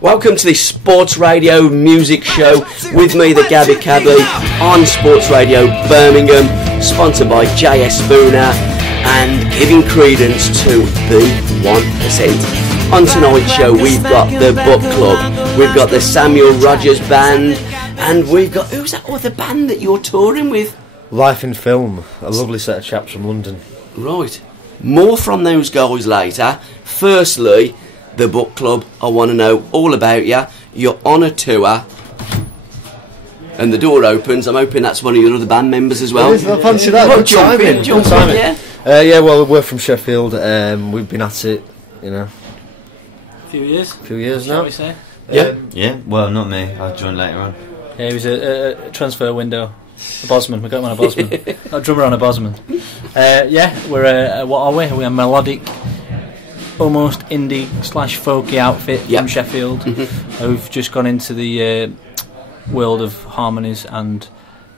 Welcome to the Sports Radio Music Show with me, the Gabbie on Sports Radio Birmingham, sponsored by JS Spooner and giving credence to the 1%. On tonight's show, we've got the Book Club, we've got the Samuel Rogers Band, and we've got, who's that other band that you're touring with? Life in Film, a lovely set of chaps from London. Right. More from those guys later. Firstly, the Book Club, I want to know all about you. You're on a tour, and the door opens. I'm hoping that's one of your other band members as well. I fancy that. Good timing. Jump in, yeah. Yeah, well, we're from Sheffield. We've been at it, a few years now. We say? Yeah, well, not me. I joined later on. Yeah, it was a transfer window. A Bosman, we got him on a Bosman. A drummer on a Bosman. We're what are we? We're a melodic, almost indie / folky outfit from Sheffield. Who've just gone into the world of harmonies and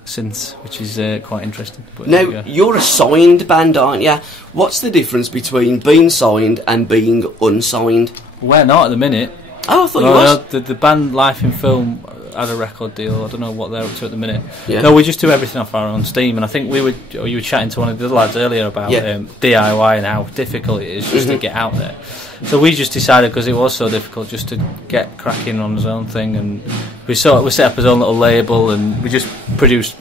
synths, which is quite interesting. But now, you're a signed band, aren't you? What's the difference between being signed and being unsigned? We're not at the minute. Oh, I thought you was. No, the band Life in Film had a record deal. I don't know what they're up to at the minute. Yeah. No, we just do everything off our own steam, and I think you were chatting to one of the other lads earlier about DIY and how difficult it is just to get out there. So we just decided, because it was so difficult, just to get cracking on his own thing, and we set up his own little label, and we just produced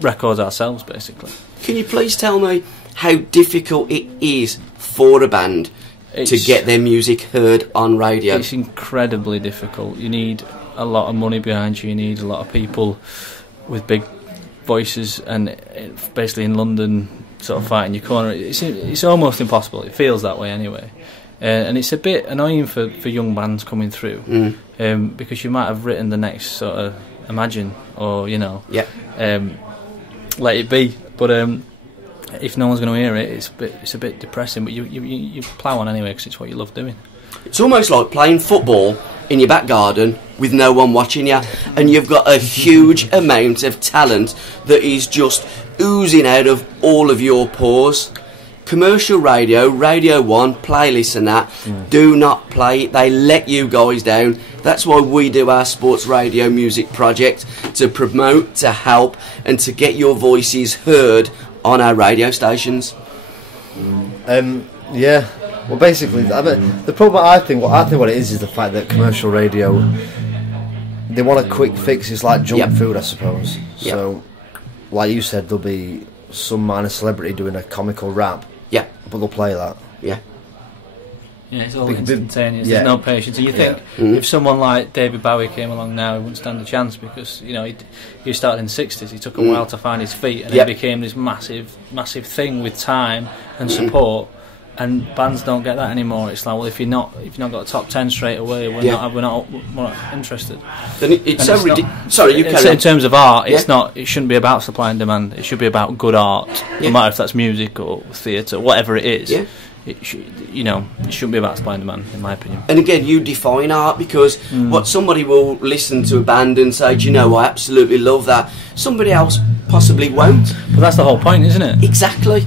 records ourselves, basically. Can you please tell me how difficult it is for a band to get their music heard on radio? It's incredibly difficult. You need a lot of money behind you. You need a lot of people with big voices, and basically in London, sort of fighting your corner. It's almost impossible. It feels that way anyway. And it's a bit annoying for young bands coming through, because you might have written the next sort of Imagine or Let It Be, but if no one's going to hear it, it's a bit depressing. But you plough on anyway because it's what you love doing. It's almost like playing football in your back garden with no one watching you, and you've got a huge amount of talent that is just oozing out of all of your pores. Commercial radio, Radio 1, playlists and that, do not play it. They let you guys down. That's why we do our Sports Radio Music Project, to promote, to help, and to get your voices heard on our radio stations. Yeah. Well, basically, the problem I think what it is the fact that commercial radio, they want a quick fix. It's like junk food, I suppose. So, like you said, there'll be some minor celebrity doing a comical rap. Yeah. But they'll play that. Yeah. Yeah, it's all instantaneous. There's no patience. And you think if someone like David Bowie came along now, he wouldn't stand a chance, because he started in the 60s. He took a while to find his feet, and it became this massive thing with time and support. And bands don't get that anymore. It's like, well, if you've not got a top 10 straight away, we're not interested. Then it's so ridiculous. Sorry, you carry on. In terms of art, it's not. It shouldn't be about supply and demand. It should be about good art, no matter if that's music or theatre, whatever it is. Yeah. It shouldn't be about supply and demand, in my opinion. And again, you define art, because what somebody will listen to a band and say, do you know, I absolutely love that. Somebody else possibly won't. But that's the whole point, isn't it? Exactly.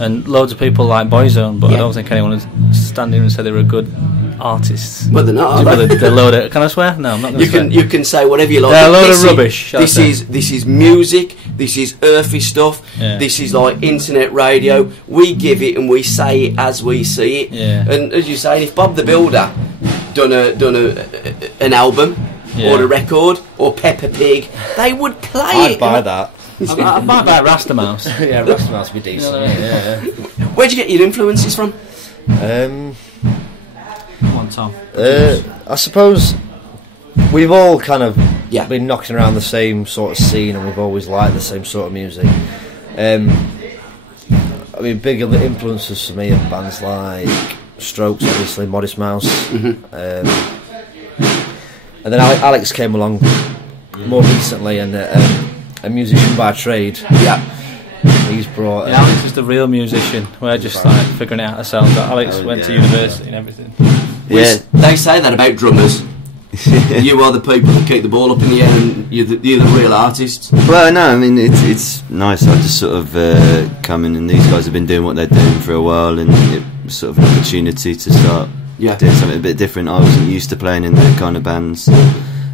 And loads of people like Boyzone, but I don't think anyone would stand here and say they were good artists. Well, they're not, are they? They're load of... Can I swear? No, I'm not going to swear. You can say whatever you like. They're a load of rubbish. This is music. This is earthy stuff. Yeah. This is like internet radio. We give it and we say it as we see it. Yeah. And as you say, if Bob the Builder done an album or a record or Peppa Pig, they would play it. I'd buy that. I might buy Rasta Mouse. Yeah, Rasta Mouse would be decent. Yeah. Where'd you get your influences from? Come on, Tom. I suppose we've all kind of been knocking around the same sort of scene, and we've always liked the same sort of music. Big influences for me are bands like Strokes, obviously, Modest Mouse. And then Alex came along more recently, and a musician by trade. Yeah. He's brought... Alex is the real musician. We're just like figuring it out ourselves. Alex went to university and everything. Yeah. They say that about drummers. You are the people that keep the ball up in the air, and you're the real artists. Well, no, I mean, it's nice. I just sort of come in, and these guys have been doing what they're doing for a while, and it was sort of an opportunity to start did something a bit different. I wasn't used to playing in that kind of bands,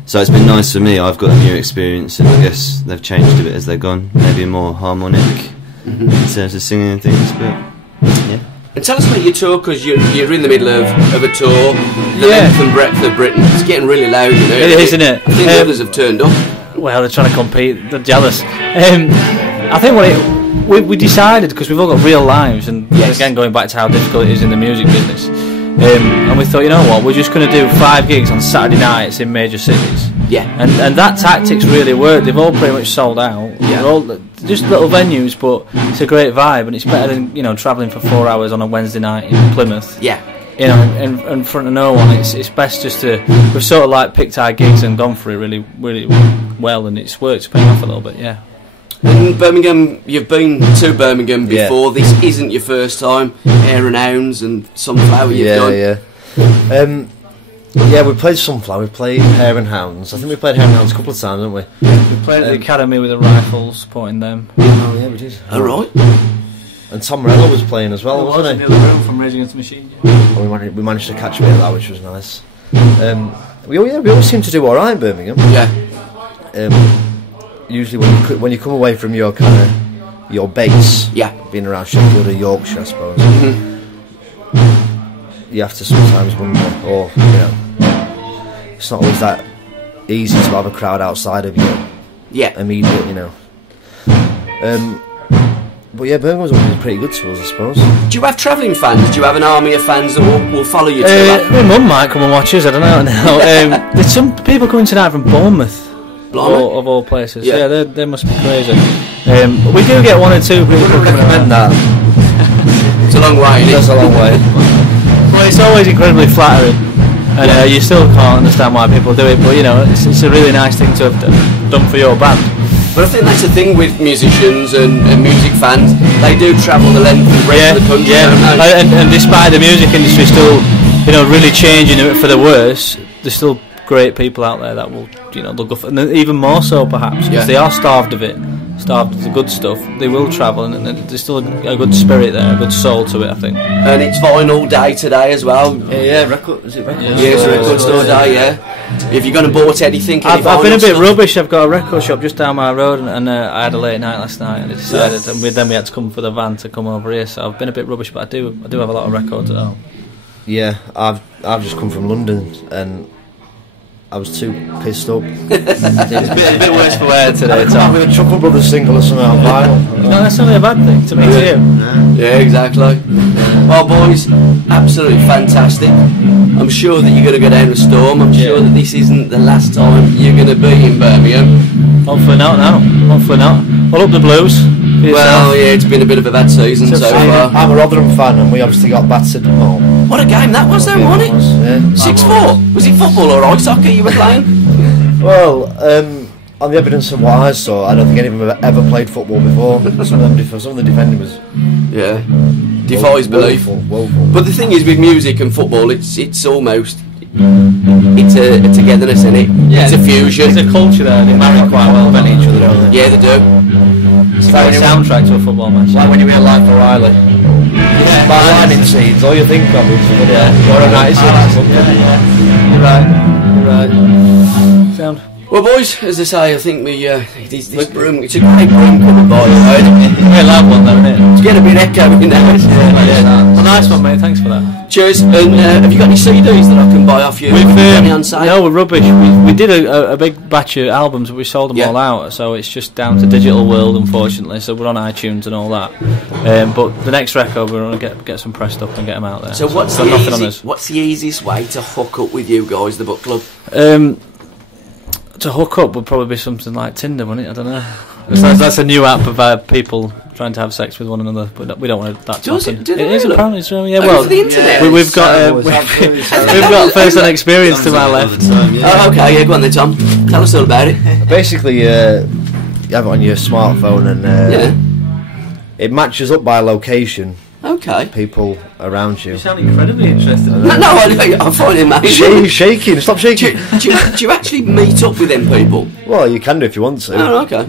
so it's been nice for me. I've got a new experience, and I guess they've changed a bit as they've gone. Maybe more harmonic in terms of singing and things, but yeah. And tell us about your tour, because you're in the middle of a tour, the length and breadth of Britain. It's getting really loud, you know. It is, isn't it? I think others have turned up. Well, they're trying to compete. They're jealous. I think we decided, because we've all got real lives, and again going back to how difficult it is in the music business, and we thought, you know what, we're just going to do 5 gigs on Saturday nights in major cities. Yeah. And that tactics really worked. They've all pretty much sold out. Yeah. They're all just little venues, but it's a great vibe, and it's better than, you know, travelling for 4 hours on a Wednesday night in Plymouth. Yeah. You know, in front of no one. It's best just to, we've sort of like picked our gigs and gone for it really, really well, and it's worked. It's paying off a little bit, yeah. And Birmingham, you've been to Birmingham before. Yeah. This isn't your first time. Hare and Hounds and Sunflower you've done. Yeah, we played Sunflower, we played Hare and Hounds. I think we played Hare and Hounds a couple of times, didn't we? We played at the Academy with the Rifles, supporting them. Oh yeah, we did. Alright. And Tom Morello was playing as well, wasn't he? In the other room from Rage Against the Machine. And we managed to catch a bit of that, which was nice. We always seem to do alright in Birmingham. Yeah. Usually when you come away from your kind of your base, being around Sheffield or Yorkshire, I suppose, you have to sometimes wonder, or you know, it's not always that easy to have a crowd outside of you. Yeah. Immediate, you know. But yeah, Birmingham's always been pretty good to us, I suppose. Do you have travelling fans? Do you have an army of fans that will follow you to my mum might come and watch us, I don't know now. There's some people coming tonight from Bournemouth. Of all places. Yeah, they must be crazy. But we do get 1 or 2 people coming around. That. It's a long way, isn't it? It's a long way. Well, it's always incredibly flattering, and you still can't understand why people do it, but you know, it's a really nice thing to have done for your band. But I think that's the thing with musicians and music fans. They do travel the length and breadth of the country. Yeah, and despite the music industry still, you know, really changing it for the worse, there's still great people out there that will, you know, they'll go for, and even more so perhaps, because they are starved of it, starved of the good stuff. They will travel, and there's still a good spirit there, a good soul to it, I think. And it's vinyl day today as well. Record. Is it record? Yeah, it's a record store day. Yeah. If you're going to bought anything, I've been a bit rubbish. I've got a record shop just down my road, and I had a late night last night, and I decided, and then we had to come for the van to come over here. So I've been a bit rubbish, but I do have a lot of records at home. Yeah, I've just come from London, and I was too pissed up. It's a bit worse for wear today, Tom. With a Chuckle Brothers single or something on vinyl. No, that's not a bad thing to me, to you. Yeah, exactly. Well, boys, absolutely fantastic. I'm sure that you're going to go down the storm. I'm sure that this isn't the last time you're going to be in Birmingham. Hopefully not, no. Hopefully not. Well, up the Blues. Well, yeah, it's been a bit of a bad season so far. I'm a Rotherham fan, and we obviously got battered at home. What a game that was, though, wasn't it? Yeah. 6-4. Was it football or ice hockey you were playing? Well, on the evidence of what I saw, I don't think any of them have ever played football before. Some of the defending was defies belief. Woeful. But the thing is, with music and football, it's almost a togetherness in it. Yeah, it's a fusion. There's a culture there. They marry quite well with each other, don't they? Yeah, they do. It's like a soundtrack to a football match. Like when you hear Life O'Reilly. Yeah. By Lightning Seeds, all you think of is you're a nice You're right. Sound. Well, boys, as I say, I think this broom, it's a great broom coming by the way. Very loud one though, isn't it? It's getting a bit echoing now. Well, nice one, mate, thanks for that. Cheers. And have you got any CDs that I can buy off you? No, we're rubbish. We did a big batch of albums, but we sold them all out, so it's just down to Digital World, unfortunately, so we're on iTunes and all that. But the next record, we're going to get some pressed up and get them out there. So what's the easiest way to hook up with you guys, the book club? To hook up would probably be something like Tinder, wouldn't it? I don't know. That's a new app of people trying to have sex with one another, but we don't want that to happen. It is apparently. So, yeah, well, the internet. We've got first-hand experience to my left. Oh, okay, yeah, go on then, Tom. Tell us all about it. Basically, you have it on your smartphone, and it matches up by location. Okay. People around you. You sound incredibly interested. No, I find it amazing. Shaking. Stop shaking. Do you actually meet up with them people? Well, you can do if you want to. Oh, okay.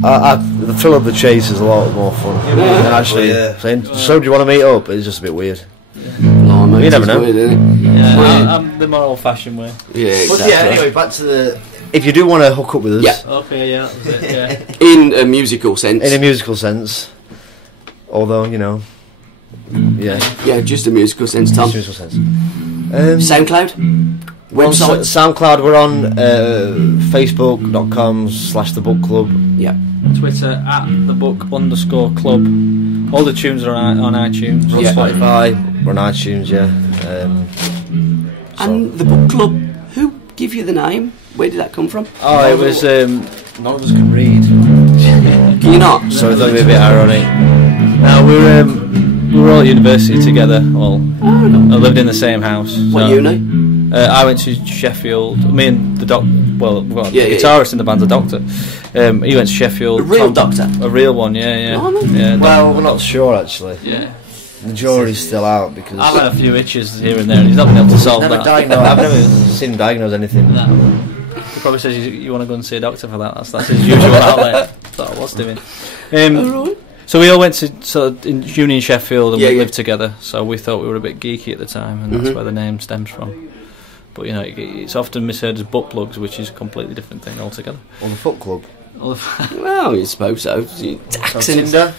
But the thrill of the chase is a lot more fun than actually saying, so do you want to meet up? It's just a bit weird. Yeah. Oh, mate, you never know. Weird, isn't it? Yeah, I'm the more old-fashioned way. Yeah, exactly. But yeah, anyway, back to the... If you do want to hook up with us... Yeah. Okay, yeah, that was it, yeah. In a musical sense. In a musical sense. Although, you know... Yeah. Yeah, just a musical sense, Tom. Musical sense. SoundCloud? Website? SoundCloud, we're on Facebook.com/thebookclub. Yeah. Twitter, @thebook_club. All the tunes are on iTunes. We're on Spotify, we're on iTunes, yeah. And the book club, who give you the name? Where did that come from? Oh, it was... none of us can read. Can you not? So it's a bit ironic. Now, we were all at university together. Well, I lived in the same house. What uni? I went to Sheffield. Me and the the guitarist in the band's a doctor. He went to Sheffield. A real doctor? A real one, yeah. Oh, no. Yeah. Well, we're not sure, actually. Yeah. The jury's still out, because... I've had a few itches here and there, and he's not been able to solve that. I've never seen him diagnose anything. No. He probably says you want to go and see a doctor for that. That's his usual outlet. That's what I was doing. So we all went to in uni in Sheffield, and we lived together. So we thought we were a bit geeky at the time, and that's where the name stems from. But you know, it's often misheard as butt plugs, which is a completely different thing altogether. Or the foot club. Well, you suppose so. Tinder.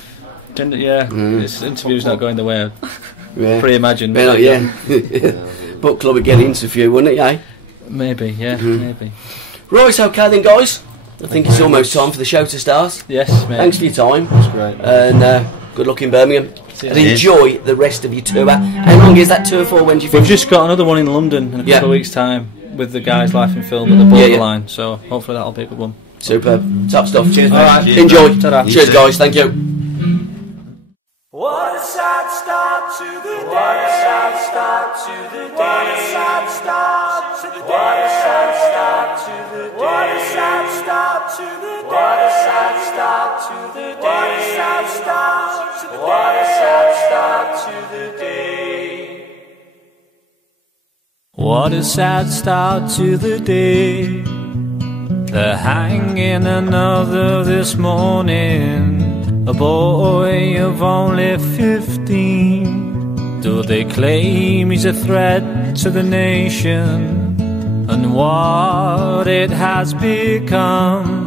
Tinder, yeah. This interview's not going the way I pre-imagined. Book club would get into a few, wouldn't it, eh? Maybe, yeah, maybe. Right, okay then, guys. I think it's almost time for the show to start. Yes, mate. Thanks for your time. That's great. And good luck in Birmingham. And enjoy the rest of your tour. How long is that tour for? When do you We've finish? just got another one in London in a couple of weeks' time with the guys Life in Film at the Borderline. So hopefully that'll be a good one. Superb. Top stuff. Cheers, mate. Right. Cheers, enjoy. Ta-da. Cheers, guys. Thank you. What a sad start to the day. What a sad start to the day. What a sad start to the day. What a sad start to the day. What a sad start to the day. What a sad start to the day. What a sad start to the day. What a sad start to the day. What a sad start to the day. They're hanging another this morning. A boy of only 15. Do they claim he's a threat to the nation and what it has become?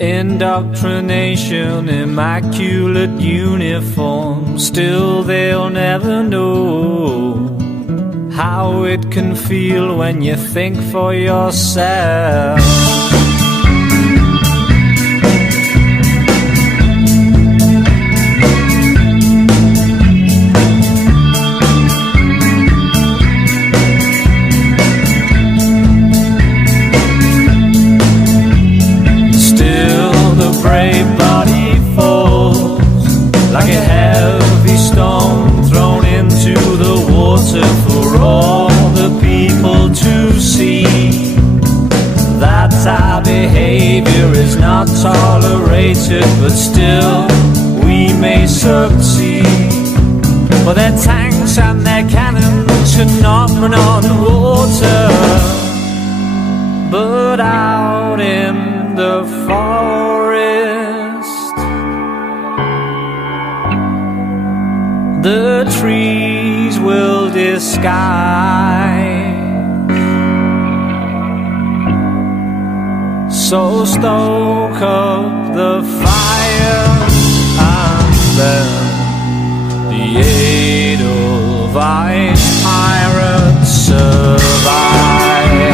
Indoctrination, immaculate uniform. Still they'll never know how it can feel when you think for yourself. Brave body falls like a heavy stone thrown into the water for all the people to see. That our behavior is not tolerated, but still we may succeed. For their tanks and their cannons should not run on water, but out in the forest, the trees will disguise. So stoke up the fire, and then the Edelweiss pirates survive.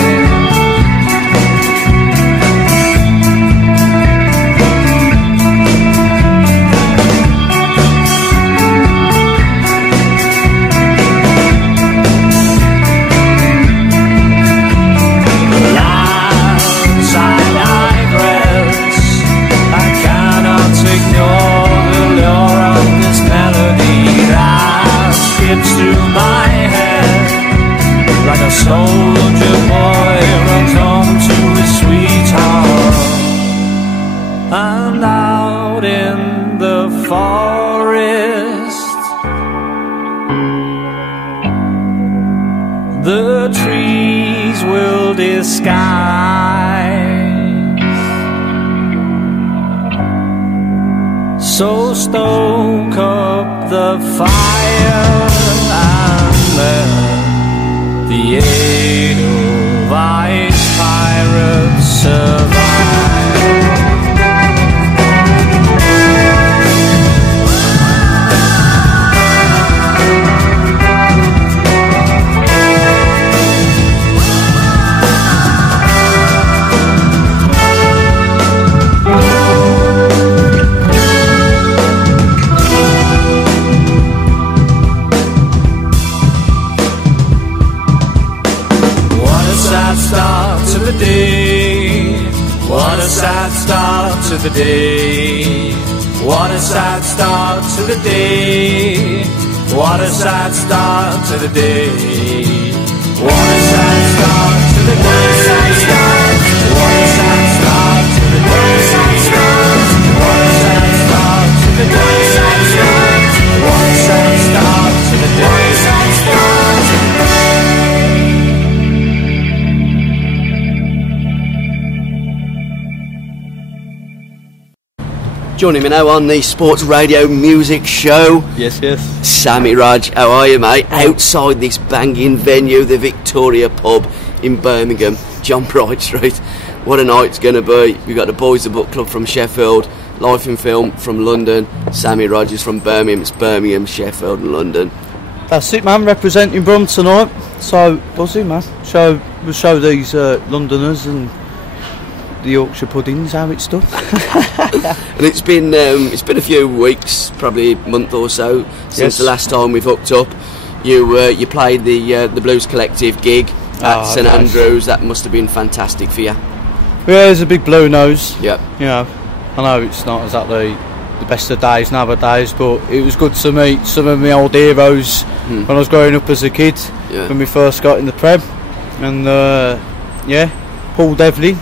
Through my head like a soldier boy runs home to his sweetheart. And out in the forest, the trees will disguise. So stoke up the fire and lend the aid of ice pirates survive. What a sad start to the day. What a sad start to the day. What a sad start to the day. What a sad start to the day. What a sad start to the day. What a sad start to the day. What a sad start to the day. Joining me now on the Sports Radio Music Show. Yes. Sammy Raj, how are you, mate? Outside this banging venue, the Victoria Pub in Birmingham, John Bright Street. What a night it's going to be. We've got the Boys the Book Club from Sheffield, Life in Film from London, Sammy Rogers from Birmingham. It's Birmingham, Sheffield and London. That's it, man, representing Brum tonight. So, buzzing, man. We'll show these Londoners and the Yorkshire puddings how it's done. And it's been a few weeks, probably a month or so since the last time we've hooked up. You played the Blues Collective gig at St Andrews. That must have been fantastic for you. Yeah, there's a big blue nose. Yep. You know, I know it's not exactly the best of days nowadays, but it was good to meet some of my old heroes when I was growing up as a kid, when we first got in the Prem. And Paul Devlin,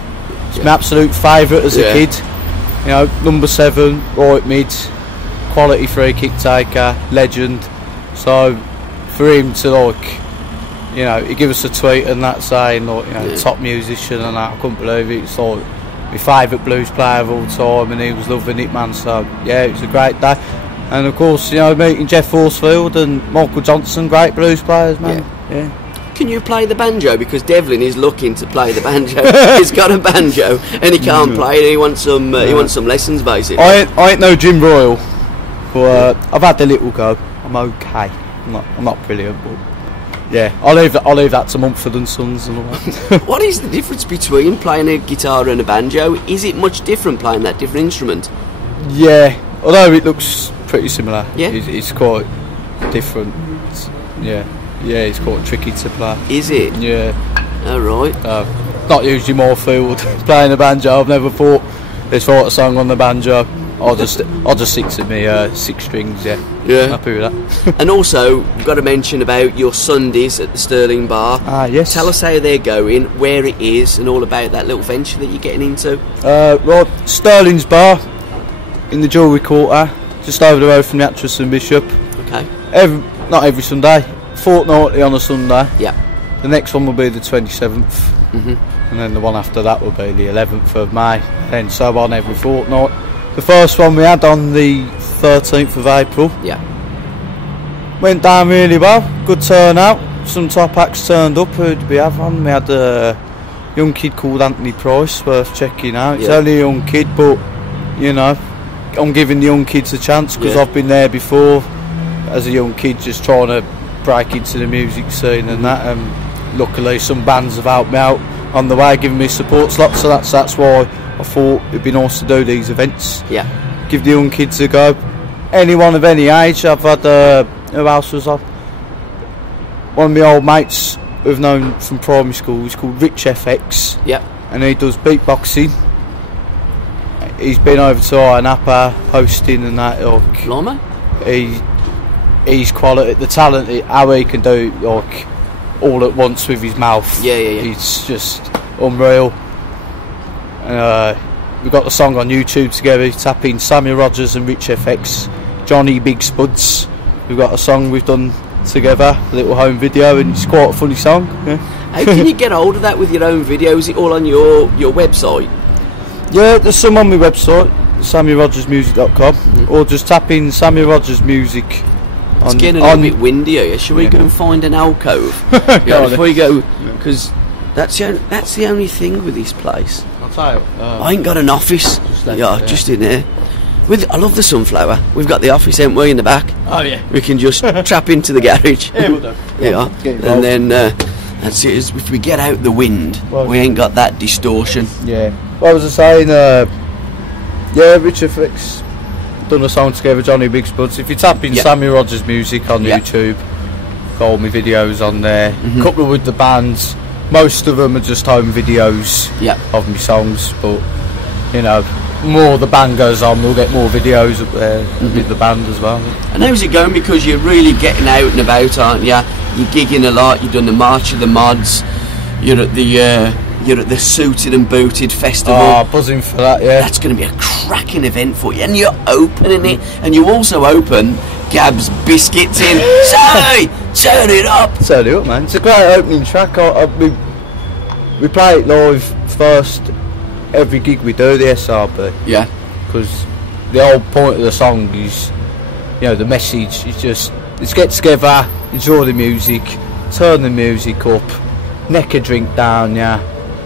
it's my absolute favourite as a kid. You know, number 7, right mid, quality free kick taker, legend. So for him to he gave us a tweet and that saying top musician and that, I couldn't believe it. It's like my favourite blues player of all time, and he was loving it, man. So it was a great day. And of course, meeting Jeff Horsfield and Michael Johnson, great blues players, man. Yeah. Can you play the banjo? Because Devlin is looking to play the banjo. He's got a banjo and he can't play it. He wants some lessons, basically. I ain't no Jim Royal, but I've had a little go. I'm okay. I'm not brilliant, but I'll leave that to Mumford and Sons and all that. What is the difference between playing a guitar and a banjo? Is it much different playing that different instrument? Yeah, although it looks pretty similar. Yeah, it's quite different. Yeah, it's quite tricky to play. Is it? Yeah. All right. Not usually more field playing the banjo. I've never thought let's write a song on the banjo. I'll just stick to me 6 strings. Yeah. Happy with that. And also, we've got to mention about your Sundays at the Sterling Bar. Yes. Tell us how they're going, where it is, and all about that little venture that you're getting into. Right, Sterling's Bar in the Jewellery Quarter, just over the road from the Actress and Bishop. Okay. Not every Sunday. Fortnightly on a Sunday. Yeah. The next one will be the 27th, and then the one after that will be the 11th of May, and so on every fortnight. The first one we had on the 13th of April. Yeah. Went down really well. Good turnout. Some top acts turned up. Who did we have on? We had a young kid called Anthony Price, worth checking out. He's only a young kid, but I'm giving the young kids a chance because I've been there before as a young kid, just trying to break into the music scene and that, and luckily some bands have helped me out on the way, giving me support slots, so that's why I thought it'd be nice to do these events. Give the young kids a go. Anyone of any age. I've had who else was I? One of my old mates we've known from primary school, he's called Rich FX, and he does beatboxing. He's been over to Iron Appa hosting and that. Lama? He's quality, the talent, how he can do all at once with his mouth. Yeah. It's just unreal. We've got the song on YouTube together. Tap in Sammy Rogers and Rich FX, Johnny Big Spuds. We've got a song we've done together, a little home video, and it's quite a funny song. How can you get hold of that with your own video? Is it all on your website? Yeah, there's some on my website, sammyrogersmusic.com, or just tap in Sammy Rogers Music It's getting a little bit windy here. Shall we go and find an alcove? Before we go, because that's the only thing with this place. I'll tell you. I ain't got an office. Just in there. I love the sunflower. We've got the office, haven't we, in the back? Oh yeah. We can just trap into the garage. Yeah, we'll do. And then that's it. If we get out the wind, we ain't got that distortion. Yeah. What was I saying? Richard Flicks done a song together, Johnny Big Spuds. If you tap in Sammy Rogers music on YouTube, got all my videos on there. Couple with the bands. Most of them are just home videos of my songs, but you know, more the band goes on, we'll get more videos up there with the band as well. And how's it going? Because you're really getting out and about, aren't you? You're gigging a lot. You've done the March of the Mods. You're at the Suited and Booted Festival. Oh, buzzing for that, yeah. That's going to be a cracking event for you. And you're opening it. And you also open Gab's Biscuits in. Say, turn it up. Turn it up, man. It's a great opening track. We play it live first every gig we do, the SRB. Yeah. Because the whole point of the song is, you know, the message is just, let's get together, enjoy the music, turn the music up, neck a drink down,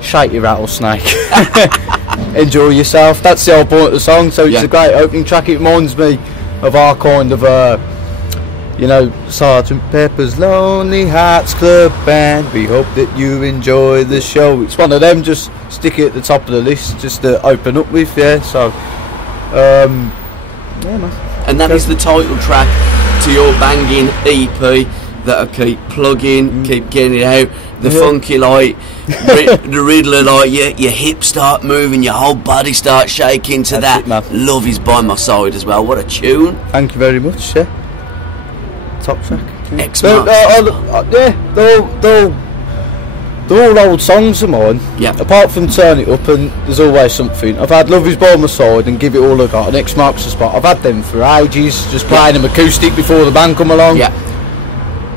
shake your rattlesnake, enjoy yourself. That's the whole point of the song. So it's a great opening track. It reminds me of our kind of you know, Sgt. Pepper's Lonely Hearts Club Band. We hope that you enjoy the show. It's one of them, just stick it at the top of the list just to open up with, so man. And that is the title track to your banging EP that I keep plugging, keep getting it out. The funky light, the Riddler light, your hips start moving, your whole body starts shaking to that. Love Is By My Side as well. What a tune. Thank you very much, top track. Excellent. They're all old songs of mine. Yeah. Apart from Turn It Up and There's Always Something. I've had Love Is By My Side and Give It All I Got and X Marks the Spot. I've had them for ages, just playing them acoustic before the band come along. Yeah.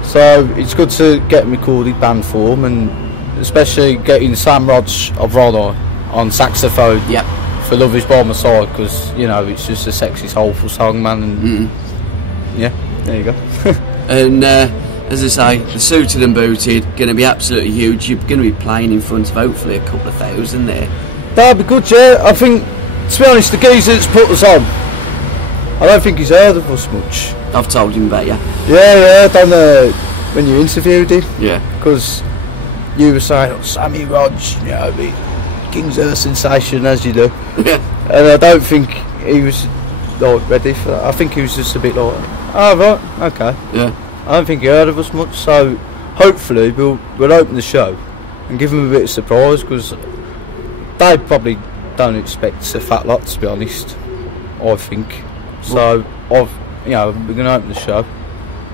So it's good to get recorded band form, and especially getting Sam Rodge of Rodder on saxophone for Love Is By My Side, because you know it's just a sexy, soulful song, man. And there you go. And as I say, the Suited and Booted going to be absolutely huge. You're going to be playing in front of hopefully a couple of thousand there. That'd be good, I think, to be honest, the geezer that's put us on, I don't think he's heard of us much. I've told him about you. Yeah, done when you interviewed him. Yeah. Because you were saying, Sammy Rodge, you know, King's a sensation, as you do. Yeah. And I don't think he was like ready for that. I think he was just a bit like, oh right, okay. Yeah. I don't think he heard of us much, so hopefully we'll open the show and give him a bit of surprise, because they probably don't expect a fat lot, to be honest, I think. So we're going to open the show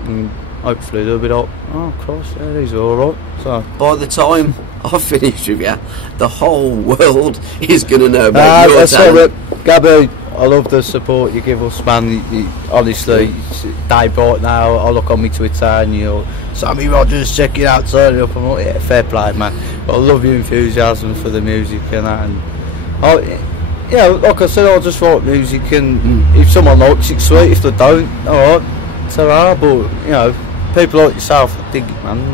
and hopefully they'll be like, oh Christ, yeah, he's alright. So by the time I finish with you, the whole world is going to know about your talent. Gabbie, I love the support you give us, man. Honestly, day bright now. I look on my Twitter and Sammy Rogers, check it out, turn it up. I'm like, yeah, fair play, man. But I love your enthusiasm for the music and that. And like I said, I just write music, and if someone likes it, sweet. If they don't, alright, it's alright. But people like yourself, I dig it, man.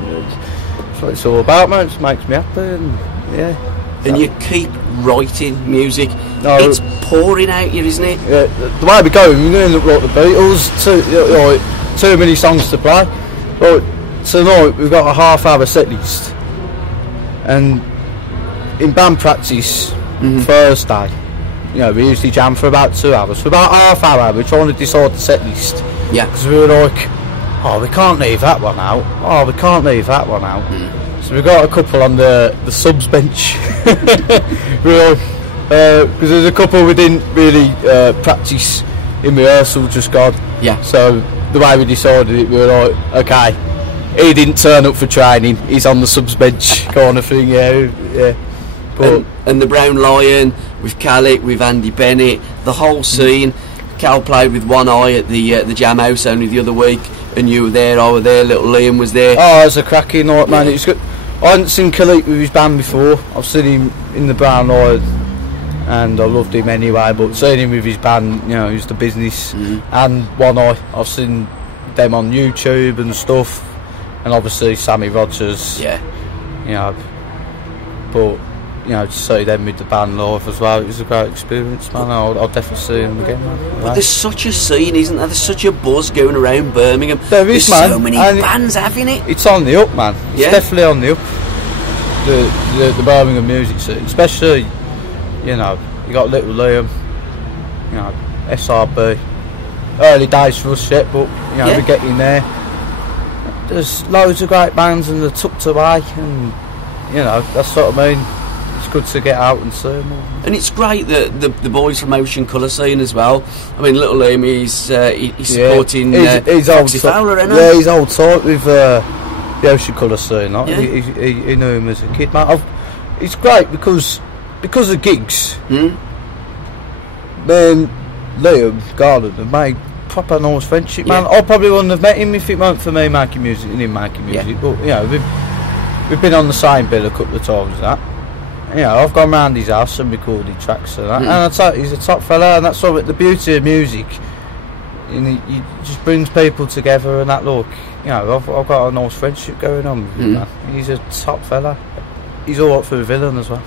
That's what it's all about, man. It just makes me happy, and And you keep writing music. It's pouring out here, isn't it? Yeah, the way we go, we're going to look like the Beatles. Too many songs to play. But tonight we've got a half-hour set list, and in band practice Thursday, we usually jam for about 2 hours. For about half hour, we're trying to decide the set list. Yeah. Because we were like, oh, we can't leave that one out. Oh, we can't leave that one out. So we've got a couple on the subs bench. Because there's a couple we didn't really practice in rehearsal, just gone. Yeah. So the way we decided it, we were like, okay, he didn't turn up for training, he's on the subs bench kind of thing, yeah. But and the Brown Lion, with Calic, with Andy Bennett, the whole scene. Cal played with one eye at the Jam House only the other week, and you were there, I was there, little Liam was there. Oh, it was a cracking night, man. It was good. I hadn't seen Calic with his band before. I've seen him in the Brown Lion, and I loved him anyway, but seeing him with his band, he's the business, and one eye. I've seen them on YouTube and stuff, and obviously Sammy Rogers. Yeah. You know, but you know, to see them with the band live as well, it was a great experience, man. I'll definitely see them again, man. But there's such a scene, isn't there? There's such a buzz going around Birmingham. There is, there's man. so many bands having it. It's on the up, man. It's definitely on the up. The Birmingham music scene, especially, you know, you got Little Liam, you know, SRB. Early days for us yet, but you know, we're getting there. There's loads of great bands and they're tucked away, and you know, that's what I mean. It's good to get out and see them all. And it's great that the boys from Ocean Colour scene as well. I mean, Little Liam, he's supporting he's Foxy Fowler, isn't he? Yeah, he's old tight with the Ocean Colour scene. Like. He knew him as a kid, man. It's great because of gigs. Then Liam Garland have made proper nice friendship, man. I probably wouldn't have met him if it weren't for me making music and him making music. But you know, we've been on the same bill a couple of times and that. You know, I've gone round his house and recorded tracks and that. And I tell you, he's a top fella, and that's what the beauty of music. It just brings people together and that. Look, you know, I've got a nice friendship going on with him, man. He's a top fella. He's all up for a villain as well.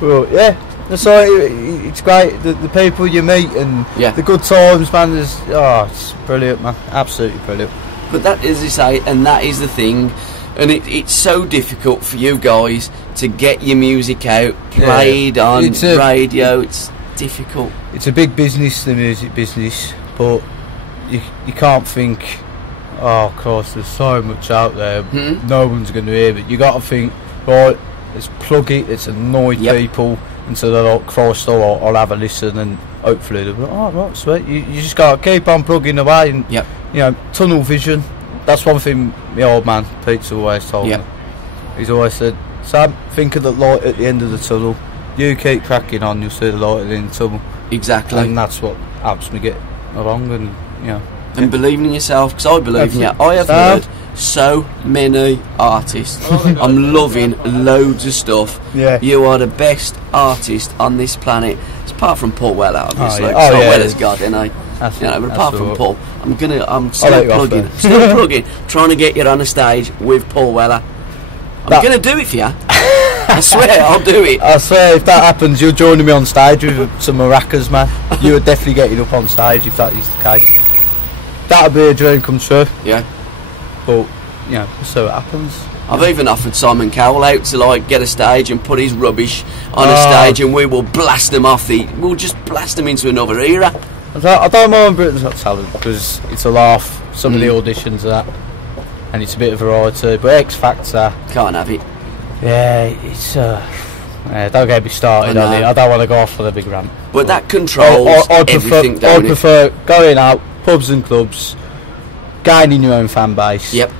Well, yeah. So it's great, the people you meet and the good times, man. It's brilliant, man. Absolutely brilliant. But that is, as you say, and that is the thing. And it's so difficult for you guys to get your music out, played on radio. It's difficult. It's a big business, the music business, but you can't think, oh, of course, there's so much out there, no one's going to hear it. You got to think, right, let's plug it, let's annoy people until they're like, Christ, I'll have a listen, and hopefully they'll be like, oh, right, sweet. You just got to keep on plugging away, and you know, tunnel vision. That's one thing my old man Pete's always told me. He's always said, Sam, think of the light at the end of the tunnel. You keep cracking on, you'll see the light at the end of the tunnel. Exactly. And that's what helps me get along, and you know. And believing in yourself, because I believe in you. I have heard so many artists. I'm loving loads of stuff. Yeah. You are the best artist on this planet. It's apart from Paul Weller, obviously. Weller's God, you know. But apart from Paul, I'm still plugging, trying to get you on a stage with Paul Weller. I'm going to do it for you. I swear, I'll do it. I swear, if that happens, you're joining me on stage with some maracas, man. You're definitely getting up on stage if that is the case. That'd be a dream come true. Yeah. But, you know, so it happens. I've even offered Simon Cowell out to like get a stage and put his rubbish on a stage, and we will blast them we'll just blast them into another era. I don't mind Britain's Got Talent because it's a laugh, some of the auditions and that, and it's a bit of variety, but X Factor can't have it. Yeah, it's don't get me started on it. I don't want to go off on a big rant. But that controls everything. I prefer going out, pubs and clubs, gaining your own fan base. Yep.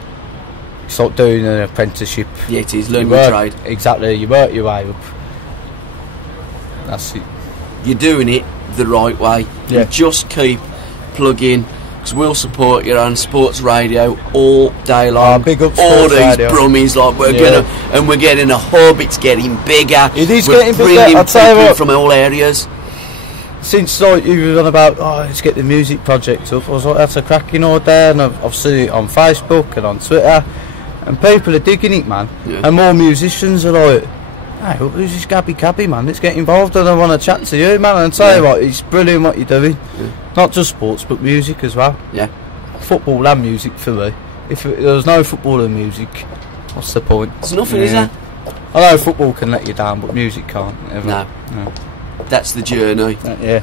It's like doing an apprenticeship. Yeah, it is. Learn your trade. Exactly. You work your way up. That's it. You're doing it the right way. And just keep plugging, because we'll support you on sports radio all day long. Big up all these radio. Brummies, like we're getting a hub. It's getting bigger. It is we're getting bringing bigger. I'll tell you what, from all areas. Since like you were on about let's get the music project up, I was like, that's a cracking idea, and I've seen it on Facebook and on Twitter, and people are digging it, man. And more musicians are like, hey, who's this Gabbie, man? Let's get involved, and I want to chat to you, man. And tell you what, it's brilliant what you're doing. Not just sports, but music as well. Yeah. Football and music for me. If there was no football and music, what's the point? There's nothing, is there? I know football can let you down, but music can't. Ever. No. That's the journey. Yeah.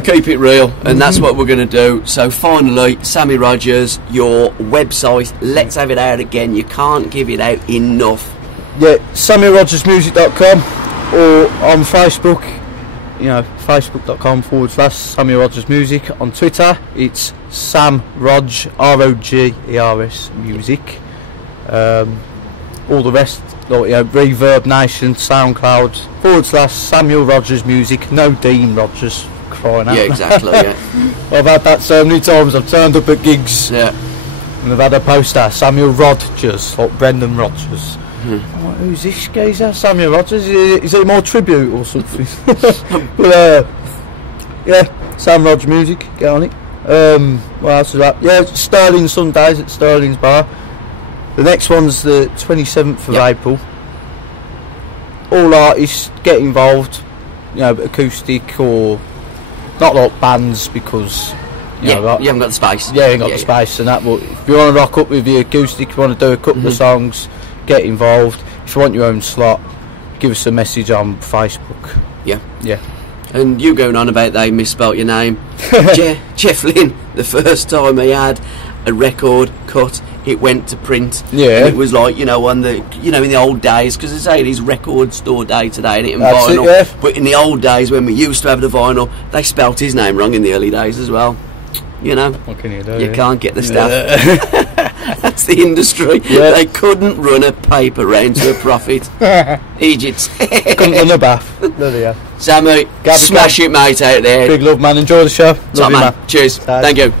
Keep it real, and that's what we're going to do. So finally, Sammy Rogers, your website, let's have it out again. You can't give it out enough. Yeah, SammyRogersMusic.com, or on Facebook, you know, facebook.com/Sammy Rogers Music. On Twitter, it's Sam Rog, ROGERS Music. All the rest, like, you know, Reverb Nation, SoundCloud, /Samuel Rogers Music, no Dean Rogers, crying out. Yeah, exactly, yeah. I've had that so many times. I've turned up at gigs, and I've had a poster, Samuel Rogers, like Brendan Rogers. Like, who's this geezer? Samuel Rogers? Is it more tribute or something? But yeah, Sam Rogers Music, get on it. What else is that? Yeah, Sterling Sundays at Sterling's Bar. The next one's the 27th of April. All artists get involved, you know, acoustic or not like bands because you know, you haven't got the space. Yeah, you ain't got the space and that. But if you want to rock up with the acoustic, you want to do a couple of songs, get involved. If you want your own slot, give us a message on Facebook. Yeah. And you going on about they misspelt your name. Jeff Lynne, the first time he had a record cut, it went to print. Yeah. And it was like, you know, on the, you know, in the old days, because they say it is record store day today, and it and vinyl. It, But in the old days when we used to have the vinyl, they spelt his name wrong in the early days as well. You know, what can you do? You can't get the stuff. That's the industry. They couldn't run a paper round to a profit. Egypt. Couldn't run a bath. Bloody Sammy, Gabbie, smash it, mate, out there. Big love, man. Enjoy the show. Love you, man. Cheers. Thank you.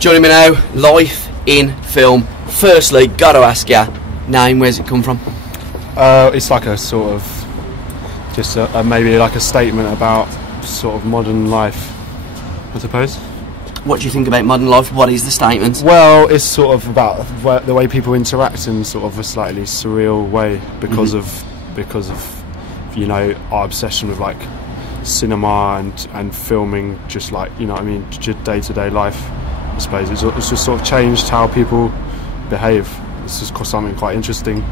Joining me now, life in film. Firstly, got to ask you, name, where's it come from? It's like a sort of, just maybe like a statement about sort of modern life, I suppose. What do you think about modern life? What is the statement? Well, it's sort of about the way people interact in sort of a slightly surreal way because of you know, our obsession with like cinema and filming, just like, you know what I mean, day-to-day life. I suppose it's just sort of changed how people behave. This is something quite interesting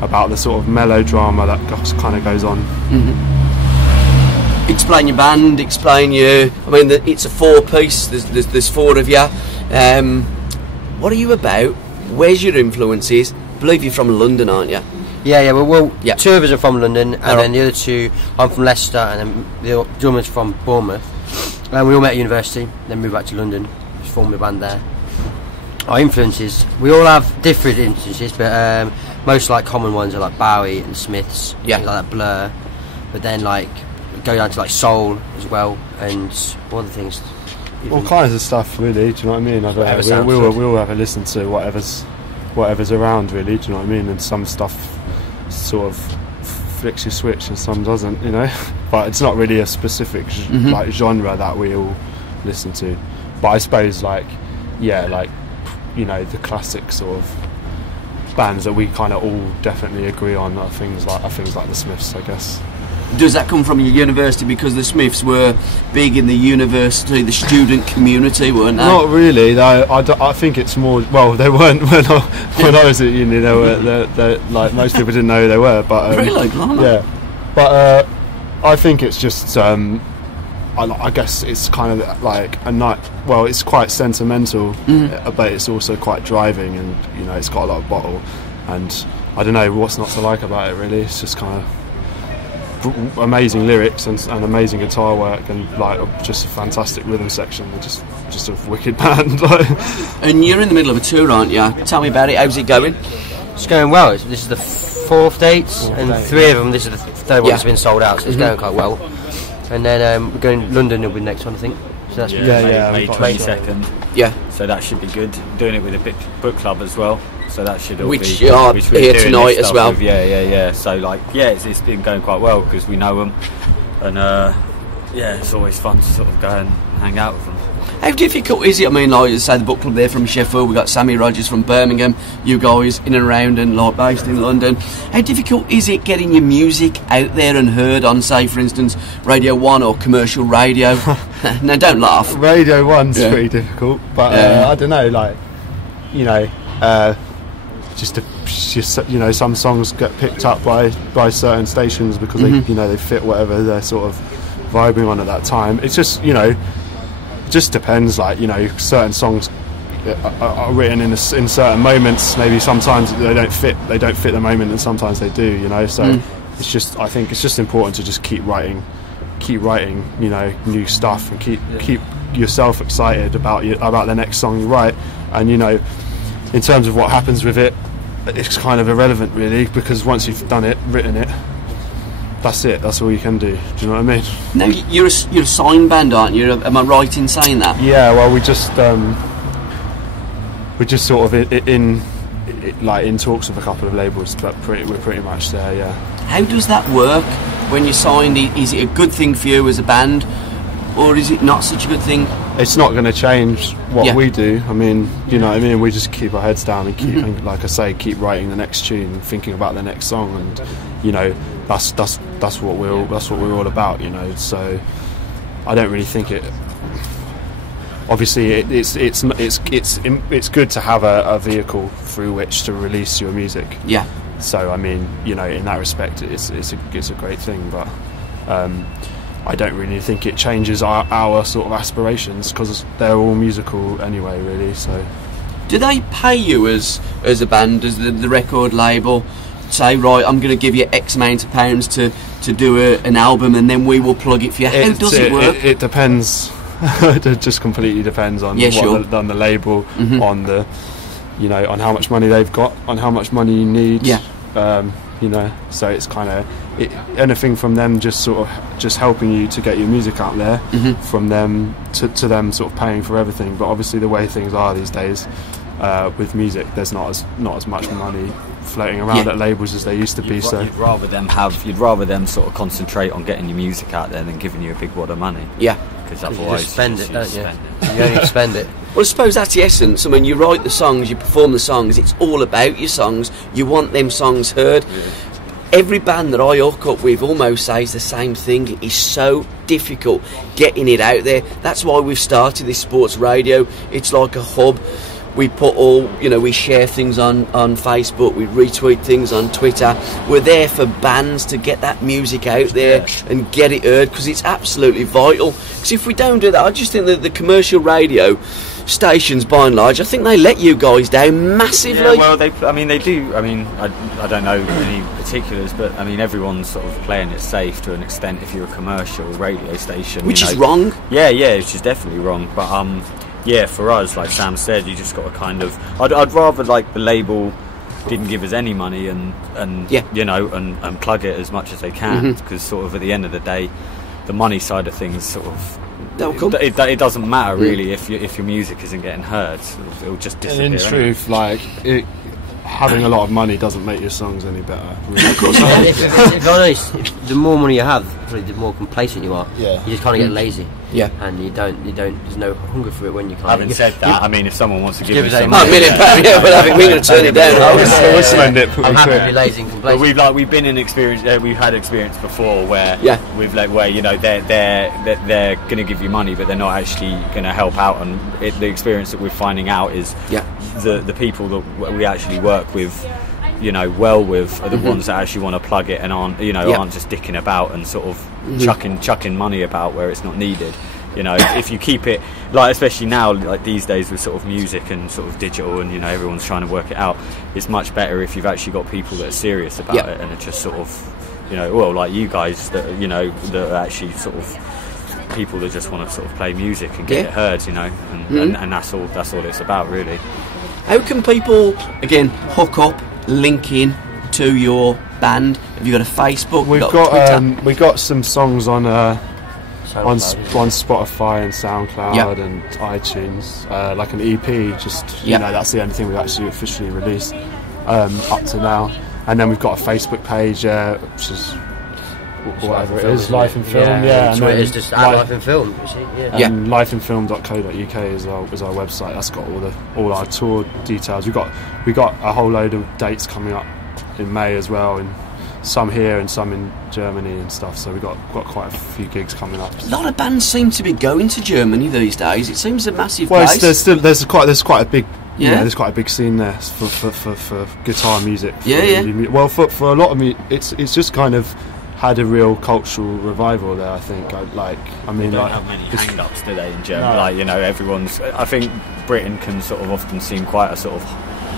about the sort of melodrama that kind of goes on. Explain your band, explain you. I mean, it's a 4-piece. There's 4 of you. What are you about? Where's your influences? I believe you're from London, aren't you? Yeah. Well, 2 of us are from London, and then the other 2, I'm from Leicester, and then the drummer's from Bournemouth. And we all met at university, then moved back to London, formed a band there. Our influences, we all have different influences, but most like common ones are like Bowie and Smiths, things like that, Blur. But then like go down to like soul as well, and all the things. All kinds of stuff, really. Do you know what I mean? We all have a listen to whatever's around, really. Do you know what I mean? And some stuff sort of flicks your switch, and some doesn't. You know, but it's not really a specific like genre that we all listen to. But I suppose like you know, the classic sort of bands that we kind of all definitely agree on are things like the Smiths, I guess. Does that come from your university? Because the Smiths were big in the university, the student community, weren't they? Not really. I think it's more. Well, they weren't when I was at uni. They were like most people didn't know who they were. But really, yeah. But I think it's just. I guess it's kind of like a night. Well, it's quite sentimental, but it's also quite driving, and you know, it's got a lot of bottle. And I don't know what's not to like about it. Really, it's just kind of amazing lyrics and amazing guitar work, and like just a fantastic rhythm section. They're just a wicked band. And you're in the middle of a tour, aren't you? Tell me about it. How's it going? It's going well. This is the 4th dates, and 3 of them. This is the 3rd one that's been sold out, so it's going quite well. And then we're going London will be the next one, I think. So that's May 22nd. Yeah. So that should be good. I'm doing it with a book club as well. So that should all which be... are which here tonight as well. With, yeah. So like, it's been going quite well because we know them. And it's always fun to sort of go and hang out with them. How difficult is it? I mean, like you say, the book club there from Sheffield, we've got Sammy Rogers from Birmingham, you guys in and around and like based in London. How difficult is it getting your music out there and heard on, say, for instance, Radio 1 or commercial radio? No, don't laugh. Radio 1's pretty difficult, but I don't know, like, you know, just you know, some songs get picked up by certain stations because they, you know, they fit whatever they're sort of vibing on at that time. It's just, you know, just depends. Like, you know, certain songs are written in certain moments. Maybe sometimes they don't fit the moment, and sometimes they do. You know, so it's just, I think it's just important to just keep writing. You know, new stuff, and keep yourself excited about the next song you write. And you know, in terms of what happens with it, it's kind of irrelevant really, because once you've done it, written it, that's it. That's all you can do. Do you know what I mean? No, you're a signed band, aren't you? Am I right in saying that? Yeah. Well, we're just sort of in talks with a couple of labels, but we're pretty much there. Yeah. How does that work when you're signed? Is it a good thing for you as a band, or is it not such a good thing? It's not going to change what we do. I mean, you know what I mean? We just keep our heads down and keep, and like I say, keep writing the next tune and thinking about the next song, and you know, that's what we're all about, you know. So I don't really think it. Obviously, it's good to have a vehicle through which to release your music. Yeah. So I mean, you know, in that respect, it's a great thing, but I don't really think it changes our sort of aspirations, because they're all musical anyway, really. So, do they pay you as a band, as the record label? Say, right, I'm going to give you X amount of pounds to do an album, and then we will plug it for you. How does it work? It depends. It just completely depends on on the label, on the, you know, on how much money they've got, on how much money you need. Yeah. You know, so it's kind of, anything from them just sort of just helping you to get your music out there, from them to them sort of paying for everything. But obviously the way things are these days with music, there's not as much money floating around at labels as they used to be. So you'd rather them sort of concentrate on getting your music out there than giving you a big wad of money. Yeah, because otherwise you spend it, don't you? You only spend it. Well, I suppose that's the essence. I mean, you write the songs, you perform the songs. It's all about your songs. You want them songs heard. Yeah. Every band that I hook up with almost says the same thing. It is so difficult getting it out there. That's why we've started this sports radio. It's like a hub. We put we share things on Facebook, we retweet things on Twitter. We're there for bands to get that music out there and get it heard, because it's absolutely vital. Because if we don't do that, I just think that the commercial radio stations, by and large, I think they let you guys down massively. Yeah, well, they do. I mean, I don't know any particulars, but I mean, everyone's sort of playing it safe to an extent if you're a commercial radio station. Which is wrong. Yeah, which is definitely wrong. But yeah, for us, like Sam said, you just got to kind of. I'd rather like the label didn't give us any money and plug it as much as they can, because sort of at the end of the day, the money side of things sort of. It doesn't matter really if your music isn't getting heard. It'll just disappear. And in truth, having a lot of money doesn't make your songs any better. Really. Of course not. If honest, the more money you have, probably the more complacent you are. Yeah. You just kind of get lazy. Yeah. And you don't. There's no hunger for it when you can't. Having said that, I mean, if someone wants to give us some £1 million, we're going to turn it down. We'll spend it. I'm happy to be lazy and complacent. But we've been in experience. We've had experience before where they're going to give you money, but they're not actually going to help out. And the experience that we're finding out is the people that we actually work with, are the ones that actually want to plug it and aren't just dicking about and sort of chucking money about where it's not needed. If you keep it, like especially now, like these days with sort of music and sort of digital, and everyone's trying to work it out, it's much better if you've actually got people that are serious about it and are just sort of, like you guys that that are actually sort of people that just want to sort of play music and get it heard, and that's all it's about really. How can people again hook up, link in to your band? Have you got a Facebook? We've got some songs on Spotify and SoundCloud and iTunes, like an EP. That's the only thing we've actually officially released up to now. And then we've got a Facebook page, which is whatever it is, Life and Film. And Twitter's just Life and Film. And lifeandfilm.co.uk is our website. That's got all our tour details. We got a whole load of dates coming up in May as well, and some here and some in Germany and stuff. So we've got quite a few gigs coming up. A lot of bands seem to be going to Germany these days. It seems a massive place. There's quite a big. There's quite a big scene there for guitar music. Well, for a lot of me, it's just kind of had a real cultural revival there. I think. They don't have many hang-ups, do they, in Germany? No. Everyone's. I think Britain can sort of often seem quite a sort of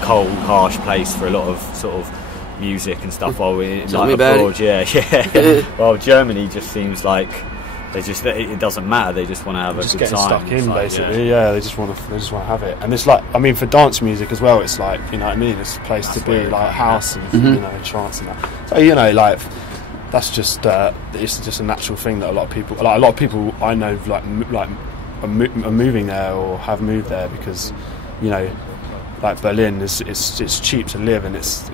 cold, harsh place for a lot of sort of music and stuff. While we're abroad, well, Germany just seems like it doesn't matter. They just want to have a good time. Stuck in, basically. They just want to have it. And it's for dance music as well. It's like, it's a place to be, like house and trance and that. So that's just it's just a natural thing that a lot of people I know are moving there or have moved there because like Berlin it's cheap to live and it's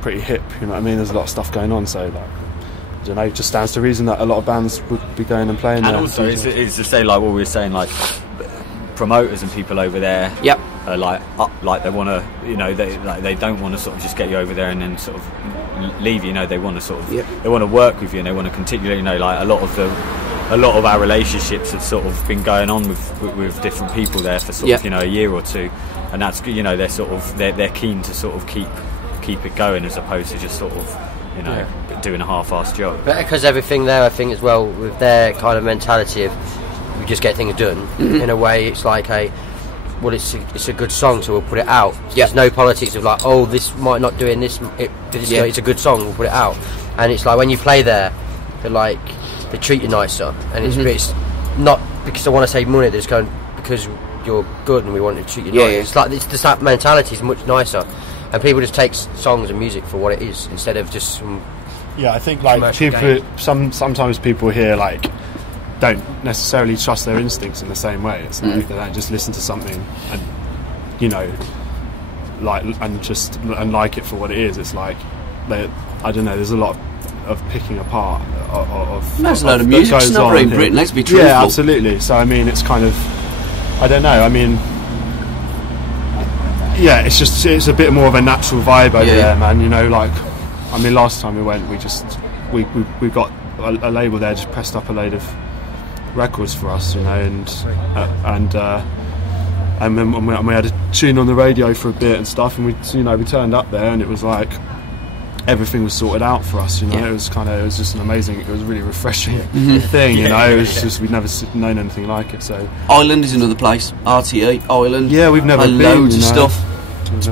pretty hip. There's a lot of stuff going on. So I don't know, it just stands to reason that a lot of bands would be going and playing there. And also it's to say, like what we were saying, like promoters and people over there are like they want to they don't want to sort of just get you over there and then sort of leave you. They want to sort of they want to work with you and they want to continue. Like a lot of our relationships have sort of been going on with different people there for sort of a year or two, and that's they're sort of they're keen to sort of keep it going as opposed to just sort of doing a half-assed job. But because everything there, I think as well, with their kind of mentality of we just get things done. In a way, it's like it's a good song, so we'll put it out. There's no politics of like, oh, this might not doing this. It's a good song, we'll put it out. And it's like when you play there, they treat you nicer, and it's not because I want to save money. They're just going because you're good and we want to treat you nice. It's like it's that mentality is much nicer, and people just take songs and music for what it is instead of just some I think like people, sometimes people here like don't necessarily trust their instincts in the same way. It's like they don't just listen to something and, you know, like and like it for what it is. It's like I don't know. There's a lot of picking apart there's a lot of music snobbery in Britain. Let's be truthful. Yeah, absolutely. So I mean, it's kind of, I don't know. I mean, yeah, it's a bit more of a natural vibe over there, man. You know, like, I mean, last time we went, we got a label there, just pressed up a load of records for us, you know, and we had a tune on the radio for a bit and stuff, and we turned up there, and it was like everything was sorted out for us, you know. It was just an amazing, it was a really refreshing thing, you know. It was just, we'd never known anything like it. So Ireland is another place. RTE Ireland. Yeah, we've never been, loads of stuff. It's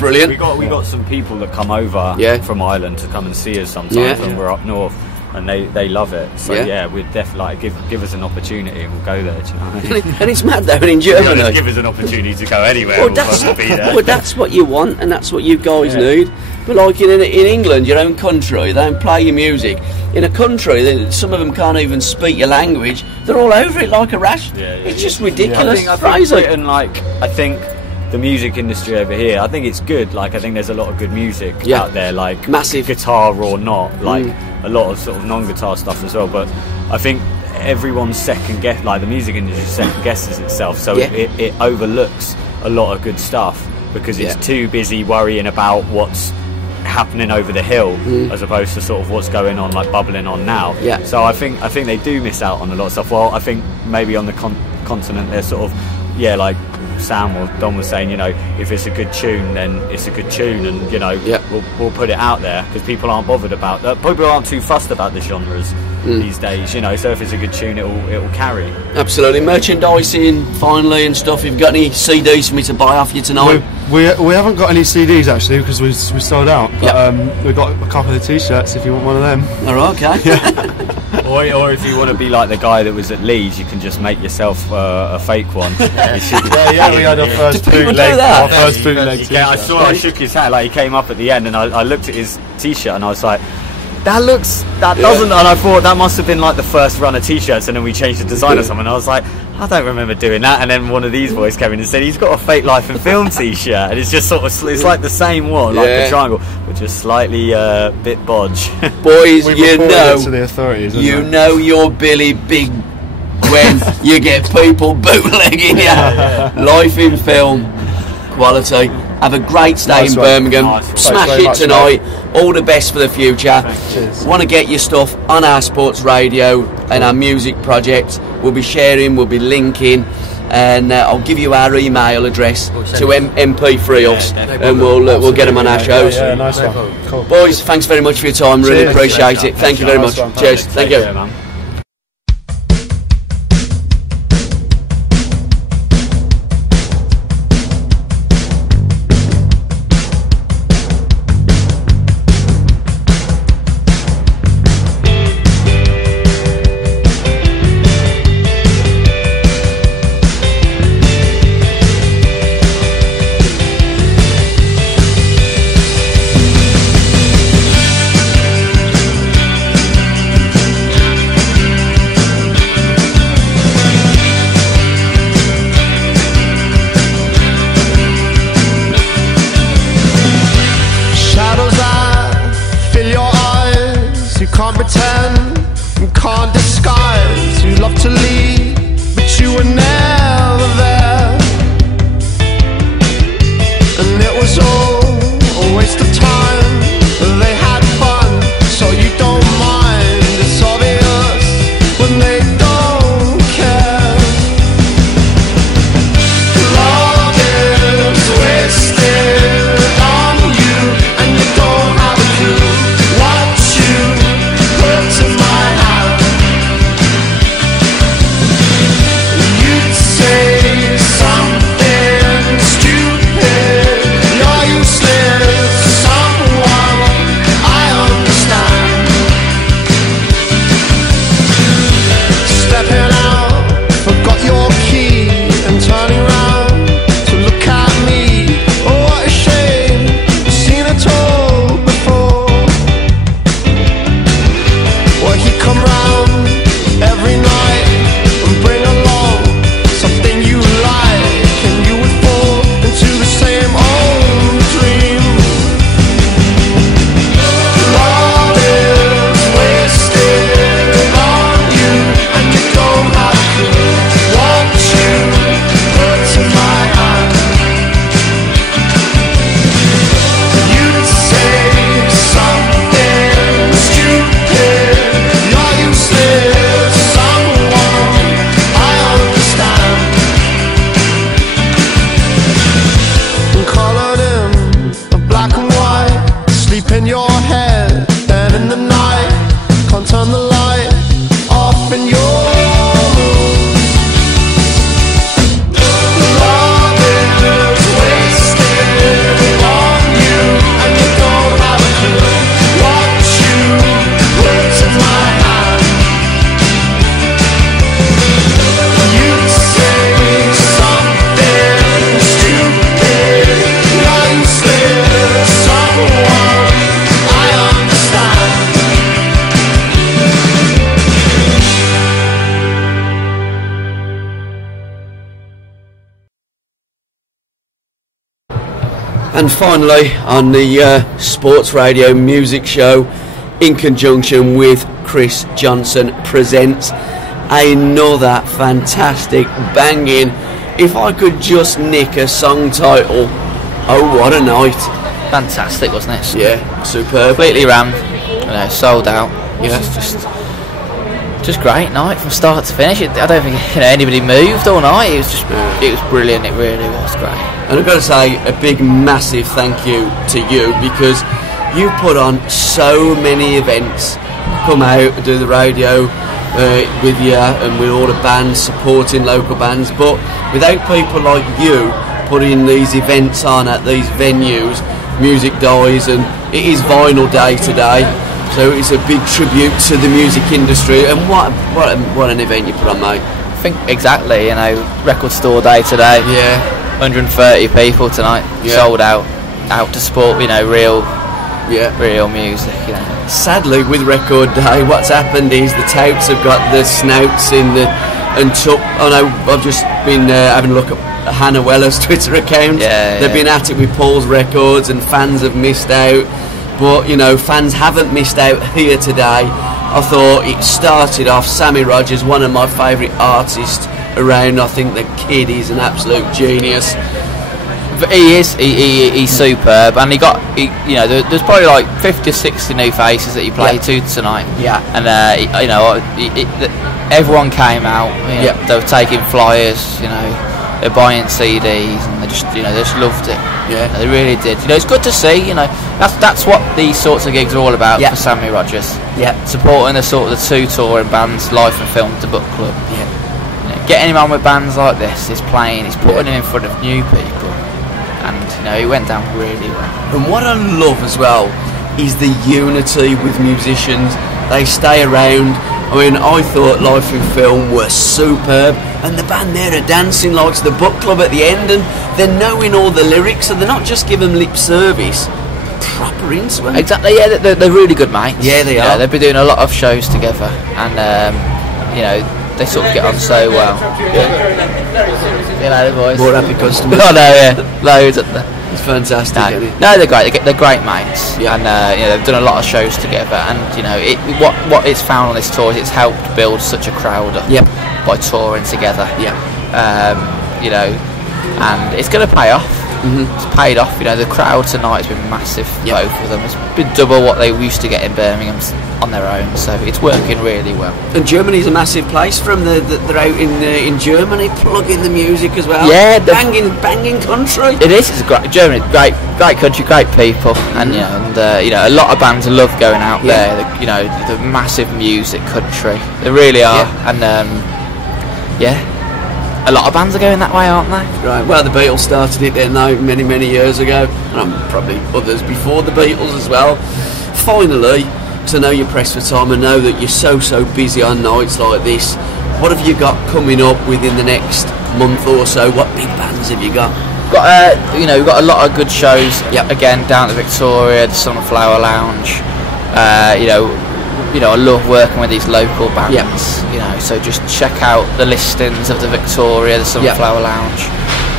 brilliant. We got some people that come over from Ireland to come and see us sometimes when we're up north, and they love it. So we'd definitely like give us an opportunity and we'll go there. Do you know what I mean? And it's mad though, in Germany. Give us an opportunity to go anywhere. We'll be there. Well, that's what you want, and that's what you guys need. But like in England, your own country, they don't play your music. In a country, some of them can't even speak your language. They're all over it like a rash. It's just ridiculous. I think Britain, I think the music industry over here, I think it's good. Like, I think there's a lot of good music out there, like massive guitar or not, like a lot of sort of non-guitar stuff as well. But I think everyone's like the music industry second guesses itself, so it overlooks a lot of good stuff because it's too busy worrying about what's happening over the hill as opposed to sort of what's going on, like bubbling on now. So I think they do miss out on a lot of stuff. Well, I think maybe on the continent they're sort of like Sam or Don was saying, you know, if it's a good tune, then it's a good tune, and you know, we'll put it out there because people aren't bothered about that. People aren't too fussed about the genres these days, you know. So if it's a good tune, it'll carry. Absolutely. Merchandising finally and stuff. You've got any CDs for me to buy off you tonight? We haven't got any CDs actually because we sold out. But we've got a couple of T-shirts if you want one of them. All right, okay. Or if you want to be like the guy that was at Leeds, you can just make yourself a fake one. We had our first bootleg. I shook his hat, like he came up at the end, and I looked at his T-shirt and I was like, that doesn't, and I thought that must have been like the first run of T-shirts, and then we changed the design or something, and I was like, I don't remember doing that. And then one of these boys came in and said he's got a Fake Life and Film T-shirt, and it's just sort of, it's like the same one, like the triangle, but just slightly bit bodge. Boys, you know, to the authorities, know you're Billy Big when you get people bootlegging you. Life in film, quality. Have a great stay in Birmingham. Smash it tonight. All the best for the future. Want to get your stuff on our sports radio and our music project. We'll be sharing, we'll be linking, and I'll give you our email address to MP3 us, and we'll get them on our shows. Yeah, nice one. Cool. Boys, thanks very much for your time. Really appreciate it. Thank you very much. Cheers. Thank you. And finally, on the Sports Radio Music Show, in conjunction with Chris Johnson, presents another fantastic banging, if I could just nick a song title, oh what a night. Fantastic, wasn't it? Yeah, superb. Completely rammed, sold out. Yeah, just great night from start to finish. I don't think anybody moved all night. It was brilliant. It really was great. And I've got to say a big massive thank you to you, because you put on so many events, come out and do the radio with you and with all the bands, supporting local bands, but without people like you putting these events on at these venues, music dies, and it is Vinyl Day today, so it's a big tribute to the music industry. And what an event you put on, mate. I think exactly, record store day today. Yeah, 130 people tonight, sold out to support real music. Sadly, with Record Day, what's happened is the touts have got the snouts in the I've just been having a look at Hannah Weller's Twitter account. They've been at it with Paul's Records, and fans have missed out. But fans haven't missed out here today. I thought it started off Sammy Rogers, one of my favourite artists around. I think the kid is an absolute genius. He is. He's superb, and there's probably like 50 or 60 new faces that he played to tonight. Yeah. And everyone came out. They were taking flyers. They're buying CDs, and they just loved it. Yeah. They really did. It's good to see. That's what these sorts of gigs are all about for Sammy Rogers. Yeah. Supporting the two touring bands, Life and Film to Book Club. Yeah. Getting him on with bands like this, he's putting him in front of new people. And it went down really well. And what I love as well is the unity with musicians. They stay around. I mean, I thought Life in Film were superb, and the band there are dancing like the book club at the end, and they're knowing all the lyrics, so they're not just giving lip service, proper into it. Exactly, yeah, they're really good mates. Yeah, they are. They've been doing a lot of shows together, and they sort of get on so well. The boys. More happy customers. Oh no, yeah, loads at the. It's fantastic, isn't it? No, they're great. They're great mates, yeah. And they've done a lot of shows together. And what it's found on this tour is it's helped build such a crowd up by touring together. Yeah. And it's going to pay off. Mm-hmm. It's paid off. The crowd tonight has been massive. Yep. Both of them. It's been double what they used to get in Birmingham on their own. So it's working really well. And Germany's a massive place for them. They're out in Germany plugging the music as well. Yeah, banging country. It is. It's great. Germany, great country, great people, and a lot of bands love going out there. The massive music country. They really are, and a lot of bands are going that way, aren't they? Right, well, the Beatles started it, didn't they, many years ago, and probably others before the Beatles as well. Finally, to know you're pressed for time and know that you're so busy on nights like this, what have you got coming up within the next month or so? What big bands have you got? We've got a lot of good shows. Again, down to Victoria, the Sunflower Lounge. I love working with these local bands. So just check out the listings of the Victoria, the Sunflower Lounge,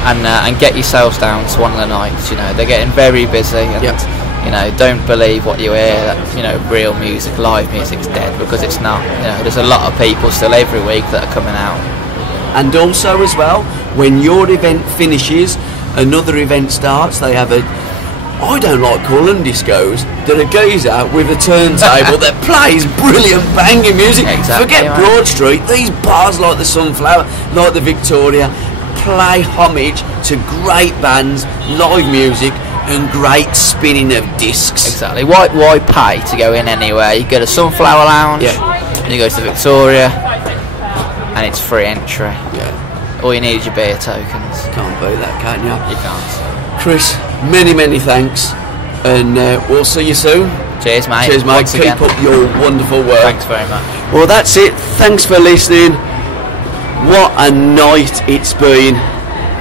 and get yourselves down to one of the nights. They're getting very busy, and don't believe what you hear that real music, live music's dead, because it's not. There's a lot of people still every week that are coming out. And also as well, when your event finishes, another event starts. They have I don't like calling them discos. They're a geezer with a turntable that plays brilliant banging music. Exactly. Forget Broad Street. These bars like the Sunflower, like the Victoria, play homage to great bands, live music, and great spinning of discs. Exactly. Why pay to go in anywhere? You go to Sunflower Lounge, and you go to the Victoria, and it's free entry. Yeah. All you need is your beer tokens. Can't beat that, can you? You can't. Chris, many thanks, and we'll see you soon. Cheers, mate. Cheers, mate. Keep up your wonderful work. Thanks very much. Well, that's it. Thanks for listening. What a night it's been.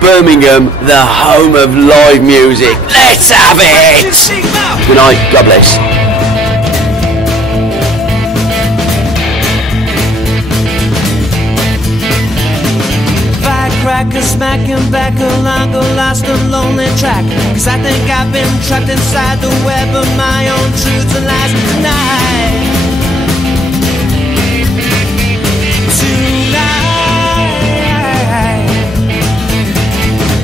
Birmingham, the home of live music. Let's have it! Good night. God bless. Cracker smacking back along a lost and lonely track, 'cause I think I've been trapped inside the web of my own truths and lies tonight.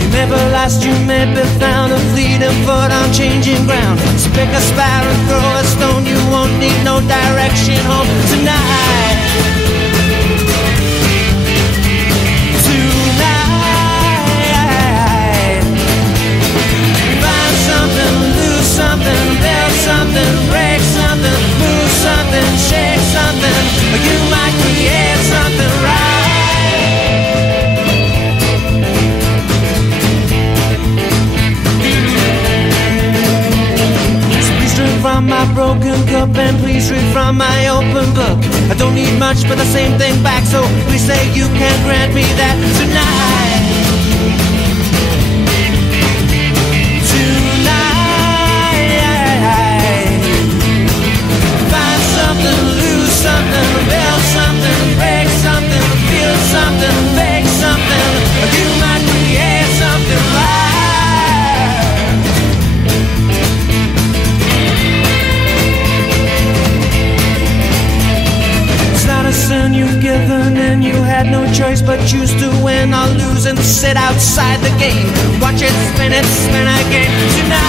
You may be lost, you may be found, a fleeting foot on changing ground. So pick a spire and throw a stone, you won't need no direction home tonight. Tonight, find something, lose something, build something, break something, move something, shake something, or you might create something right. From my broken cup, and please read from my open book. I don't need much but the same thing back, so please say you can grant me that tonight. Tonight, find something, lose something, build something, break something, feel something, make something, or you might create something right. A sin you've given, and you had no choice but choose to win or lose and sit outside the game. Watch it spin again tonight.